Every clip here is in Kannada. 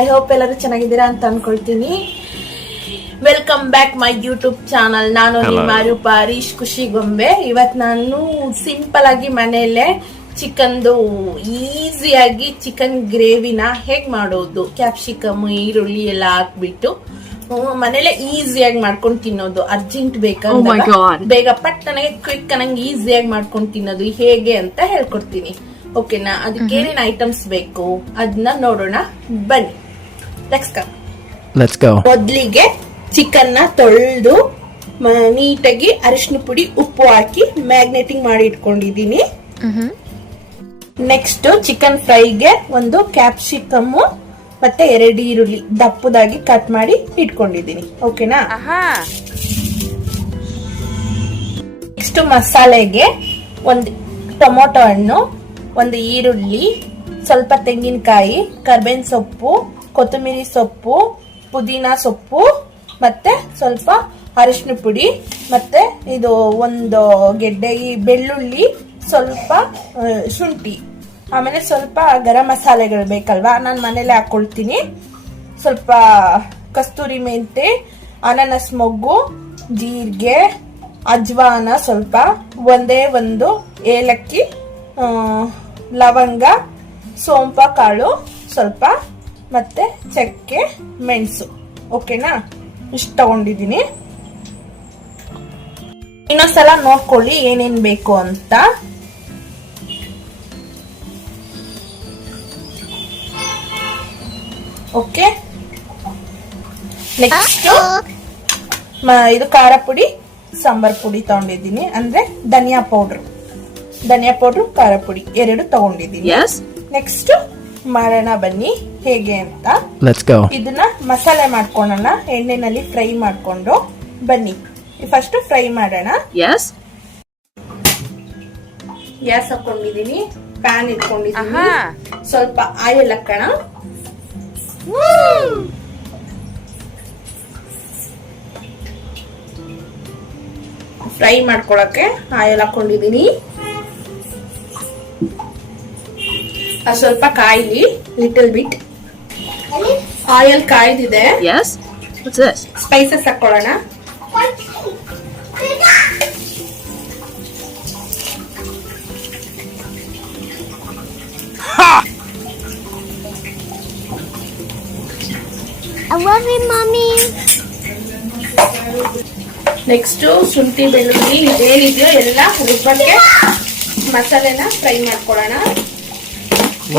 ಐ ಹೋಪ್ ಎಲ್ಲರೂ ಚೆನ್ನಾಗಿದ್ದೀರಾ ಅಂತ ಅನ್ಕೊಳ್ತೀನಿ. Welcome back my YouTube channel ನಾನು ನಿಮ್ಮ ರೂಪ ಹರೀಶ್ ಖುಷಿ ಗೊಂಬೆ. ಇವತ್ ನಾನು ಸಿಂಪಲ್ ಆಗಿ ಮನೆಯಲ್ಲೇ ಚಿಕನ್ದು ಈಸಿಯಾಗಿ ಚಿಕನ್ ಗ್ರೇವಿನ ಹೇಗ್ ಮಾಡೋದು? ಕ್ಯಾಪ್ಸಿಕಮ್ ಈರುಳ್ಳಿ ಎಲ್ಲ ಹಾಕ್ಬಿಟ್ಟು ಮನೇಲೆ ಈಸಿಯಾಗಿ ಮಾಡ್ಕೊಂಡು ತಿನ್ನೋದು. ಅರ್ಜೆಂಟ್ ಬೇಕಾಗ ಬೇಗ ಪಟ್ ನನಗೆ ಕ್ವಿಕ್ ನಂಗೆ ಈಸಿಯಾಗಿ ಮಾಡ್ಕೊಂಡು ತಿನ್ನೋದು. ಹೇಗೆ ಅಂತ ಹೇಳ್ಕೊಡ್ತೀನಿ. ಓಕೆನಾ ಅದಕ್ಕೆ ಏನೇನು ಐಟಮ್ಸ್ ಬೇಕು? ಅದನ್ನ ನೋಡೋಣ. ಬನ್ನಿ. ಲೆಟ್ಸ್ ಕಮ್ ಲೆಟ್ಸ್ ಗೋ ಮೊದ್ಲಿಗೆ ಚಿಕನ್ನ ತೊಳೆದು ನೀಟಾಗಿ ಅರಿಶಿನ ಪುಡಿ ಉಪ್ಪು ಹಾಕಿ ಮ್ಯಾಗ್ನೆಟಿಂಗ್ ಮಾಡಿ ಇಟ್ಕೊಂಡಿದ್ದೀನಿ. ನೆಕ್ಸ್ಟ್ ಚಿಕನ್ ಫ್ರೈಗೆ ಒಂದು ಕ್ಯಾಪ್ಸಿಕಮ್ ಮತ್ತೆ ಎರಡು ಈರುಳ್ಳಿ ದಪ್ಪದಾಗಿ ಕಟ್ ಮಾಡಿ ಇಟ್ಕೊಂಡಿದ್ದೀನಿ. ಓಕೆನಾ ನೆಕ್ಸ್ಟ್ ಮಸಾಲೆಗೆ ಒಂದು ಟೊಮೊಟೊ ಹಣ್ಣು ಒಂದು ಈರುಳ್ಳಿ ಸ್ವಲ್ಪ ತೆಂಗಿನಕಾಯಿ ಕರ್ಬೇವಿನ ಸೊಪ್ಪು ಕೊತ್ತಂಬರಿ ಸೊಪ್ಪು, ಪುದೀನ ಸೊಪ್ಪು, ಮತ್ತೆ ಸ್ವಲ್ಪ ಅರಿಶಿನ ಪುಡಿ, ಮತ್ತೆ ಇದು ಒಂದು ಗೆಡ್ಡೆ ಬೆಳ್ಳುಳ್ಳಿ, ಸ್ವಲ್ಪ ಶುಂಠಿ. ಆಮೇಲೆ ಸ್ವಲ್ಪ ಗರಂ ಮಸಾಲೆಗಳು ಬೇಕಲ್ವಾ? ನಾನು ಮನೇಲೆ ಹಾಕೊಳ್ತೀನಿ. ಸ್ವಲ್ಪ ಕಸ್ತೂರಿ ಮೆಂತೆ, ಅನಾನಸ್ ಮೊಗ್ಗು, ಜೀರಿಗೆ, ಅಜ್ವಾನ ಸ್ವಲ್ಪ, ಒಂದೇ ಒಂದು ಏಲಕ್ಕಿ ಲವಂಗ ಸೋಂಪ ಕಾಳು ಸ್ವಲ್ಪ ಮತ್ತೆ ಚಕ್ಕೆ ಮೆಣಸು. ಓಕೆನಾ ಇಷ್ಟು ತಗೊಂಡಿದ್ದೀನಿ. ಇನ್ನೊಂದ್ಸಲ ನೋಡ್ಕೊಳ್ಳಿ ಏನೇನು ಬೇಕು ಅಂತ. ಓಕೆ ನೆಕ್ಸ್ಟ್ ಇದು ಖಾರ ಪುಡಿ ಸಾಂಬಾರ್ ಪುಡಿ ತಗೊಂಡಿದ್ದೀನಿ. ಅಂದ್ರೆ ಧನಿಯಾ ಪೌಡರ್ ಧನಿಯಾ ಪೌಡರ್ ಖಾರ ಪುಡಿ. ಎರಡು ತಗೊಂಡಿದ್ದೀನಿ. ನೆಕ್ಸ್ಟು ನೆಕ್ಸ್ಟ್ ಮಾಡೋಣ ಬನ್ನಿ. ಹೇಗೆ ಅಂತ. Let's go. ಇದನ್ನ ಮಸಾಲೆ ಮಾಡ್ಕೊಳ್ಳೋಣ ಎಣ್ಣೆನಲ್ಲಿ ಫ್ರೈ ಮಾಡ್ಕೊಂಡು ಬನ್ನಿ. ಫಸ್ಟ್ ಫ್ರೈ ಮಾಡೋಣ. ಎಸ್ ಗ್ಯಾಸ್ ಹಾಕೊಂಡಿದೀನಿ ಪ್ಯಾನ್ ಇಟ್ಕೊಂಡಿದೀನಿ. ಸ್ವಲ್ಪ ಆಯಿಲ್ ಹಾಕೋಣ. ಫ್ರೈ ಮಾಡ್ಕೊಳಕ್ಕೆ ಆಯಿಲ್ ಹಾಕೊಂಡಿದೀನಿ ಅದು ಸ್ವಲ್ಪ ಕಾಯಿಲಿ little bit oil ಕಾಯ್ದಿದೆ. Yes What's this? Spices ಹಾಕೊಳ್ಳೋಣ I love you, mommy. Next ಶುಂಠಿ ಬೆಳ್ಳುಳ್ಳಿ ಇದೇನಿದೆಯೋ ಎಲ್ಲ ಹುಬ್ಬಕ್ಕೆ ಮಸಾಲೆನ ಫ್ರೈ ಮಾಡ್ಕೊಳ್ಳೋಣ. Uh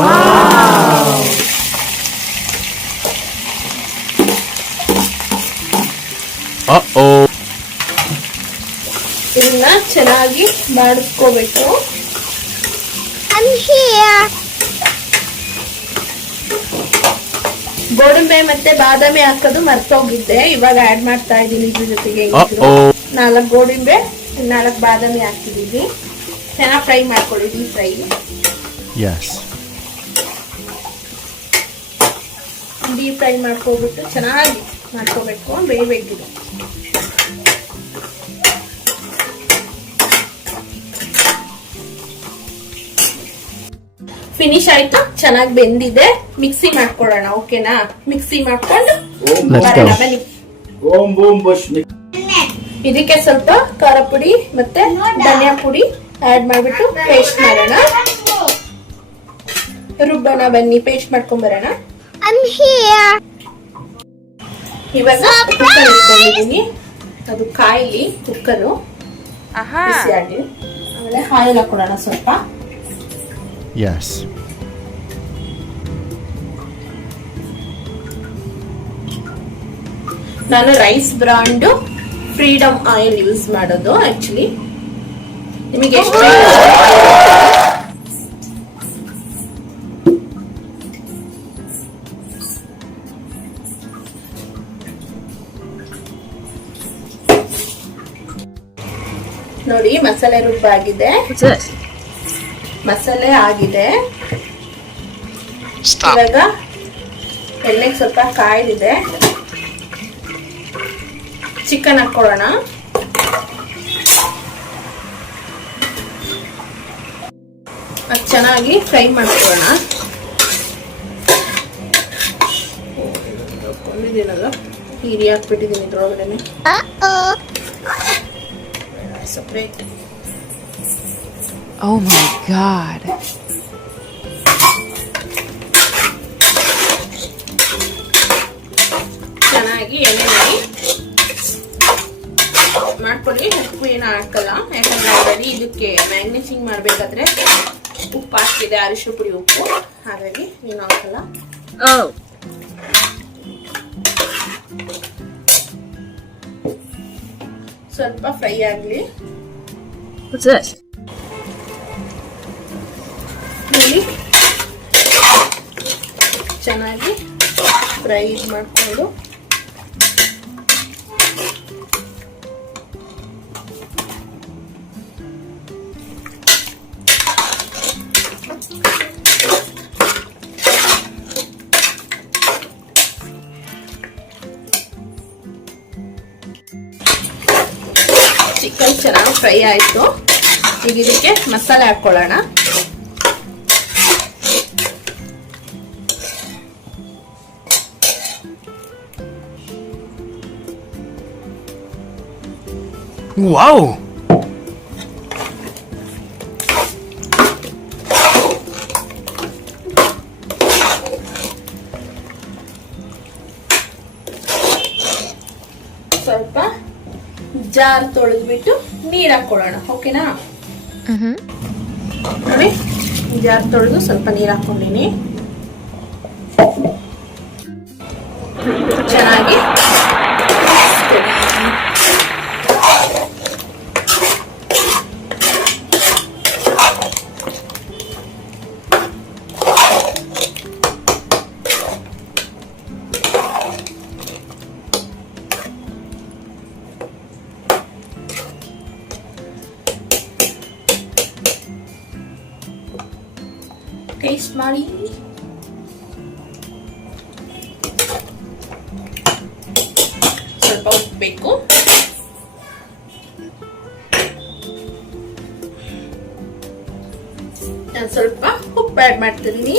oh. ಇದನ್ನ ಚೆನ್ನಾಗಿ ಮಾಡಿಸ್ಕೋಬೇಕು I'm here. ಗೋಡಂಬೆ ಮತ್ತೆ ಬಾದಾಮಿ ಹಾಕೋದು ಮರ್ತೋಗಿದ್ದೆ ಇವಾಗ ಆಡ್ ಮಾಡ್ತಾ ಇದ್ದೀನಿ ಇದ್ರ ಜೊತೆಗೆ Uh oh. ನಾಲ್ಕು ಗೋಡಂಬೆ ನಾಲ್ಕು ಬಾದಾಮಿ ಹಾಕಿದೀವಿ ಚೆನ್ನಾಗಿ ಫ್ರೈ ಮಾಡ್ಕೊಳ್ಳಿ ಫ್ರೈ Yes. ಡೀಪ್ ಫ್ರೈ ಮಾಡ್ಕೊಬಿಟ್ಟು ಚೆನ್ನಾಗಿ ಮಾಡ್ಕೋಬೇಕು ಬೇಯಬೇಕಿದೆ. ಫಿನಿಶ್ ಆಯ್ತು? ಚೆನ್ನಾಗಿ ಬೆಂದಿದೆ. ಮಿಕ್ಸಿ ಮಾಡ್ಕೊಳ್ಳೋಣ ಓಕೆನಾ? ಮಿಕ್ಸಿ ಮಾಡ್ಕೊಂಡು ಇದಕ್ಕೆ ಸ್ವಲ್ಪ ಖಾರ ಪುಡಿ ಮತ್ತೆ ಧನಿಯಾ ಪುಡಿ ಆಡ್ ಮಾಡ್ಬಿಟ್ಟು ಪೇಸ್ಟ್ ಮಾಡೋಣ. ರುಬ್ಬೋಣ ಬನ್ನಿ ಪೇಸ್ಟ್ ಮಾಡ್ಕೊಂಡ್ ಬರೋಣ. I'm here. ಇವಾಗ ಕುಕ್ಕರ್ surprise. ಅದು ಕಾಯಿಲಿ ಕುಕ್ಕರು. Aha. ಬಿಸಿ ಆಗಲಿ ಆಮೇಲೆ ಆಯಿಲ್ ಹಾಕೊಳ್ಳೋಣ ಸ್ವಲ್ಪ. ಯಸ್ ನಾನು rice brand Freedom oil use ಮಾಡೋದು ಆಕ್ಚುಲಿ. ನಿಮಗೆ ಎಷ್ಟು ನೋಡಿ ಮಸಾಲೆ ರುಬ್ಬಾಗಿದೆ. ಮಸಾಲೆ ಆಗಿದೆ. ಇವಾಗ ಎಣ್ಣೆಗೆ ಸ್ವಲ್ಪ ಕಾಯ್ದಿದೆ. ಚಿಕನ್ ಹಾಕೊಳ್ಳೋಣ ಅದು ಚೆನ್ನಾಗಿ ಫ್ರೈ ಮಾಡ್ಕೊಳ್ಳೋಣ. ಹಿರಿ ಹೀರಿ ಹಾಕ್ಬಿಟ್ಟಿದ್ದೀನಿ ಇದ್ರೊಳಗಡೆ ಸಪ್ರೇಟ್ Oh my god. ಚೆನ್ನಾಗಿ ಎಣ್ಣೆ ಮಾಡಿ ಮಾಡ್ಕೊಳ್ಳಿ ಉಪ್ಪು ಏನು ಹಾಕಲ್ಲ ಯಾಕಂದ್ರೆ ಆಲ್ರೆಡಿ ಇದಕ್ಕೆ ಮ್ಯಾಗ್ನೇಸಿಂಗ್ ಮಾಡಬೇಕಾದ್ರೆ ಉಪ್ಪು ಹಾಕ್ತಿದೆ ಅರಿಶಿನ ಪುಡಿ ಉಪ್ಪು. ಹಾಗಾಗಿ ಏನು ಹಾಕಲ್ಲ. ಸ್ವಲ್ಪ ಫ್ರೈ ಆಗಲಿ? ನೋಡಿ ಚೆನ್ನಾಗಿ ಫ್ರೈ ಮಾಡಿಕೊಂಡು ಫ್ರೈ ಆಯಿತು. ಈಗ ಇದಕ್ಕೆ ಮಸಾಲೆ ಹಾಕ್ಕೊಳ್ಳೋಣ ವಾವ್! ಸ್ವಲ್ಪ ಜಾರ್ ತೊಳೆದ್ಬಿಟ್ಟು ನೀರ್ ಹಾಕೊಳ್ಳೋಣ ಓಕೆನಾ. ನೋಡಿ ಜಾರ್ ತೊಳೆದು ಸ್ವಲ್ಪ ನೀರ್ ಹಾಕೊಂಡಿನಿ ಚೆನ್ನಾಗಿ ಬೇಕು ನಾನು ಸ್ವಲ್ಪ ಉಪ್ಪು ಆ್ಯಡ್ ಮಾಡ್ತೀನಿ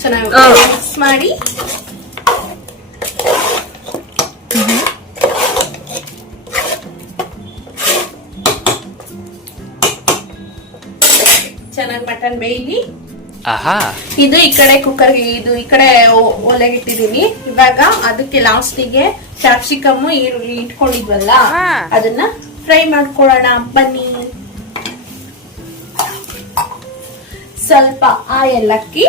ಚೆನ್ನಾಗಿ. ಮಿಕ್ಸ್ ಮಾಡಿ ಚೆನ್ನಾಗಿ ಮಟನ್ ಬೇಯಲಿ! ಇದು ಈ ಕಡೆ ಕುಕ್ಕರ್ಗೆ ಇದು ಈ ಕಡೆ ಒಲೆಗೆ ಇಟ್ಟಿದೀನಿ ಇವಾಗ ಅದಕ್ಕೆ ಲಾಸ್ಟಿಗೆ ಕ್ಯಾಪ್ಸಿಕಮ್ ಈರುಳ್ಳಿ ಇಟ್ಕೊಂಡಿದ್ವಲ್ಲ. ಅದನ್ನ ಫ್ರೈ ಮಾಡ್ಕೊಳ್ಳೋಣ ಬನ್ನಿ ಸ್ವಲ್ಪ ಆ ಏಲಕ್ಕಿ?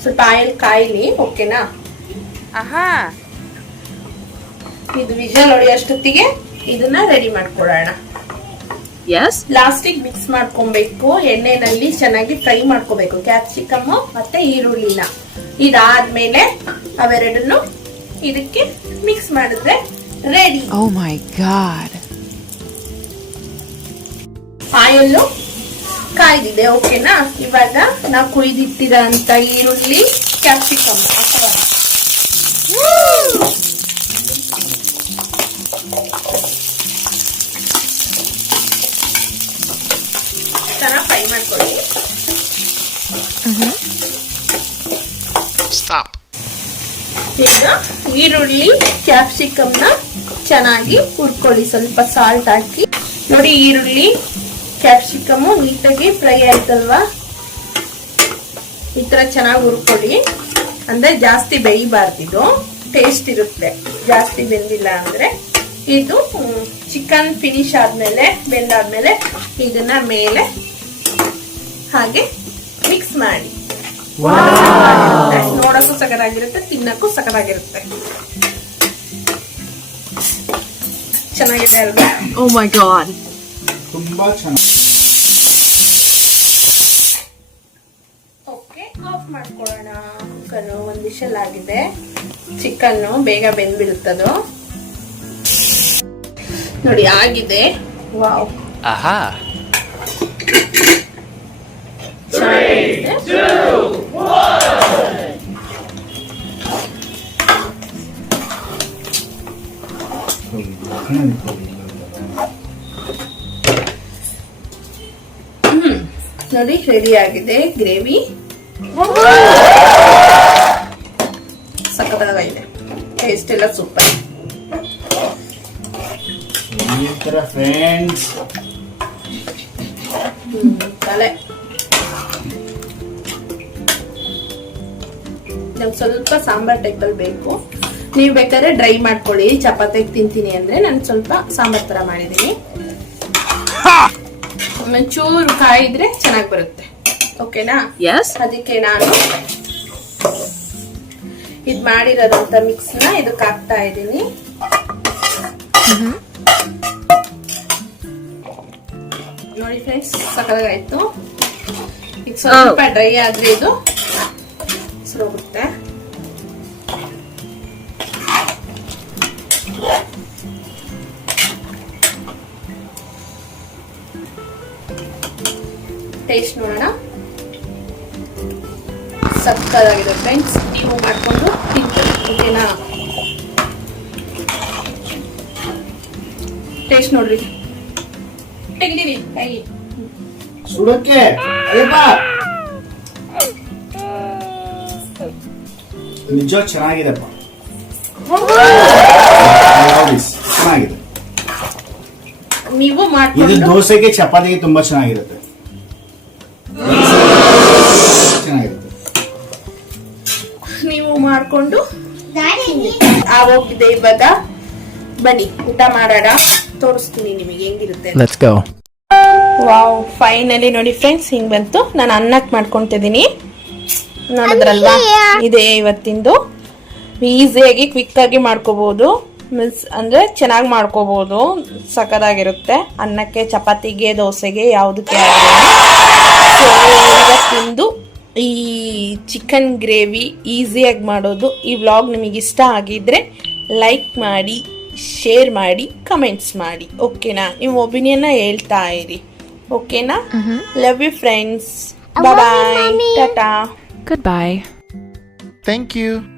ಸ್ವಲ್ಪ ಆಯಲ್ ಕಾಯಿಲಿ ಓಕೆನಾ Aha. ಇದು ವಿಜಲ್ ಹೊಡೆಯೋಷ್ಟೊತ್ತಿಗೆ ಇದನ್ನ ರೆಡಿ ಮಾಡ್ಕೊಡೋಣ. ಎಸ್ ಲಾಸ್ಟಿಗೆ ಮಿಕ್ಸ್ ಮಾಡ್ಕೊಬೇಕು ಎಣ್ಣೆನಲ್ಲಿ ಚೆನ್ನಾಗಿ ಫ್ರೈ ಮಾಡ್ಕೋಬೇಕು. ಕ್ಯಾಪ್ಸಿಕಮ್ ಮತ್ತೆ ಈರುಳ್ಳಿನ. ಇದಾದ್ಮೇಲೆ ಅವೆರಡನ್ನು ಇದಕ್ಕೆ ಮಿಕ್ಸ್ ಮಾಡಿದ್ರೆ ready oh my god oil ಕಾಯ್ದಿದೆ ಓಕೆನಾ ಇವಾಗ ನಾ ಕುಯ್ದಿಟ್ಟಿರಂತ ಈರುಳ್ಳಿ ಕ್ಯಾಪ್ಸಿಕಮ್ ಹಾಕೋಣ ಚೆನ್ನಾಗಿ ಫ್ರೈ ಮಾಡ್ಕೊಳ್ಳಿ Stop. ಈಗ ಈರುಳ್ಳಿ ಕ್ಯಾಪ್ಸಿಕಮ್ನ ಚೆನ್ನಾಗಿ ಹುರ್ಕೊಳ್ಳಿ. ಸ್ವಲ್ಪ ಸಾಲ್ಟ್ ಹಾಕಿ. ನೋಡಿ ಈರುಳ್ಳಿ ಕ್ಯಾಪ್ಸಿಕಮ್ ನೀಟಾಗಿ ಫ್ರೈ ಆಯ್ತಲ್ವಾ? ಈ ಥರ ಚೆನ್ನಾಗಿ ಹುರ್ಕೊಳ್ಳಿ. ಅಂದ್ರೆ ಜಾಸ್ತಿ ಬೇಯಬಾರ್ದಿದು ಟೇಸ್ಟ್ ಇರುತ್ತೆ. ಜಾಸ್ತಿ ಬೆಂದಿಲ್ಲ ಅಂದ್ರೆ ಇದು ಚಿಕನ್ ಫಿನಿಶ್ ಆದಮೇಲೆ, ಬೆಂದಾದ್ಮೇಲೆ ಇದನ್ನ ಮೇಲೆ ಹಾಗೆ ಮಿಕ್ಸ್ ಮಾಡಿ. ನೋಡಕ್ಕೂ ಸಕದಾಗಿರುತ್ತೆ ತಿನ್ನಕ್ಕೂ ಸಕದಾಗಿರುತ್ತೆ ಚೆನ್ನಾಗಿದೆ ಅಲ್ವಾ? Oh my god. Okay off ಮಾಡ್ಕೊಳ್ಳೋಣ. ಕುಕ್ಕರ್ ಒಂದ್ ವಿಷಲ್ ಆಗಿದೆ. ಚಿಕನ್ ಬೇಗ ಬೆಂದ್ಬಿಡುತ್ತದು. ನೋಡಿ ಆಗಿದೆ. Wow Aha! ಚೆನ್ನಾಗಿದೆ ನೋಡಿ ರೆಡಿ ಆಗಿದೆ ಗ್ರೇವಿ ಸಕ್ಕತ್ತಾಗಿದೆ ಟೇಸ್ಟ್ ಎಲ್ಲ ಸೂಪರ್ ಈ ಥರ ಫ್ರೆಂಡ್ಸ್ ತಲೆ ನಮ್ಗೆ ಸ್ವಲ್ಪ ಸಾಂಬಾರ್ ಟೈಪಲ್ಲಿ ಬೇಕು. ನೀವು ಬೇಕಾದ್ರೆ ಡ್ರೈ ಮಾಡ್ಕೊಳ್ಳಿ. ಚಪಾತಿಗೆ ತಿಂತೀನಿ ಅಂದ್ರೆ ನಾನು ಸ್ವಲ್ಪ ಸಾಂಬಾರ್ ತರ ಮಾಡಿದ್ದೀನಿ. ಒಂಚೂರು ಕಾಯಿದ್ರೆ ಚೆನ್ನಾಗಿ ಬರುತ್ತೆ. ಓಕೆನಾ? ಅದಕ್ಕೆ ನಾನು ಇದು ಮಾಡಿರೋದಂತ ಮಿಕ್ಸ್ನ ಇದಕ್ಕೆ ಹಾಕ್ತಾ ಇದ್ದೀನಿ. ನೋಡಿ ಫ್ರೆಂಡ್ಸ್ ಸಕಲಾಯ್ತು ಈಗ ಸ್ವಲ್ಪ ಡ್ರೈ ಆದ್ರೆ ಇದು ಹೋಗುತ್ತೆ. ಟೇಸ್ಟ್ ನೋಡೋಣ. ಸಕ್ಕದಾಗಿದೆ ಫ್ರೆಂಡ್ಸ್ ನೀವು ಮಾಡಿಕೊಂಡು ತಿಂತೀವಿ ಓಕೆನಾ? ಟೇಸ್ಟ್ ನೋಡ್ರಿ. ತೆಗಿದೀನಿ ಕೈ ಸುಡಕ್ಕೆ ನಿಜ ಚೆನ್ನಾಗಿದೆಪ್ಪ. ಚೆನ್ನಾಗಿದೆ. ನೀವು ಇದು ದೋಸೆಗೆ ಚಪಾತಿಗೆ ತುಂಬಾ ಚೆನ್ನಾಗಿರುತ್ತೆ. ಚೆನ್ನಾಗಿರುತ್ತೆ. ನೀವು ಮಾಡ್ಕೊಂಡು ಆಗೋಗಿದೆ ಇವಾಗ. ಬನ್ನಿ ಊಟ ಮಾಡೋಣ. ತೋರಿಸ್ತೀನಿ ನಿಮಗೆ ಹೆಂಗಿರುತ್ತೆ ಅಂತ. Let's go. ವಾವ್ ಫೈನಲಿ ನೋಡಿ ಫ್ರೆಂಡ್ಸ್ ಹಿಂಗ್ ಬಂತು. ನಾನು ಅನ್ನಕ್ಕೆ ಮಾಡ್ಕೊಂತಿದ್ದೀನಿ. ನೋಡಿದ್ರಲ್ವಾ? ಇದೇ ಇವತ್ತಿಂದು. ಈಸಿಯಾಗಿ ಕ್ವಿಕ್ ಆಗಿ ಮಾಡ್ಕೋಬಹುದು ಮೀನ್ಸ್ ಅಂದ್ರೆ ಚೆನ್ನಾಗಿ ಮಾಡ್ಕೋಬಹುದು ಸಖದಾಗಿರುತ್ತೆ ಅನ್ನಕ್ಕೆ ಚಪಾತಿಗೆ ದೋಸೆಗೆ ಯಾವುದಕ್ಕೆ ಸೊ ಇವತ್ತಿಂದು ಈ ಚಿಕನ್ ಗ್ರೇವಿ ಈಸಿಯಾಗಿ ಮಾಡೋದು. ಈ ವ್ಲಾಗ್ ನಿಮಗೆ ಇಷ್ಟ ಆಗಿದ್ರೆ ಲೈಕ್ ಮಾಡಿ ಶೇರ್ ಮಾಡಿ ಕಮೆಂಟ್ಸ್ ಮಾಡಿ. ಓಕೆನಾ ನಿಮ್ಮ ಒಪಿನಿಯನ್ನ ಹೇಳ್ತಾ ಇರಿ. ಓಕೆನಾ love you friends bye Tata Goodbye. Thank you.